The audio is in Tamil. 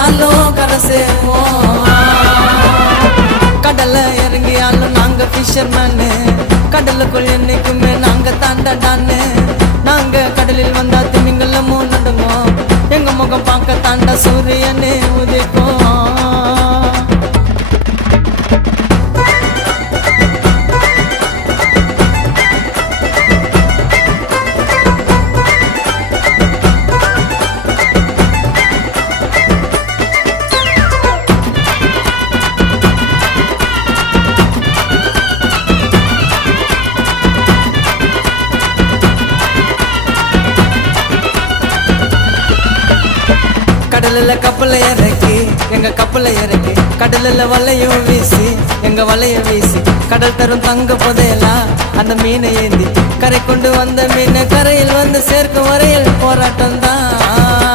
கடந்தாலும் கரை சேருவோம். கடல்ல இறங்கியாலும் நாங்க ஃபிஷர்மேனு, கடலுக்குள் என்னைக்குமே நாங்க தாண்டடான்னு. நாங்க கடலில் வந்தா திமிங்கலமும் நடுங்கும், எங்க முகம் பார்க்க தாண்டா சூரியனே உதிக்கும். கடலில் கப்பலை இறக்கி எங்க கப்பலை இறக்கி, கடலில் வலையும் வீசி எங்க வலைய வீசி, கடல் தரும் தங்க புதையலா அந்த மீனை ஏந்தி, கரை கொண்டு வந்த மீனை கரையில் வந்து சேர்க்கும் வரையில் போராட்டம் தான்.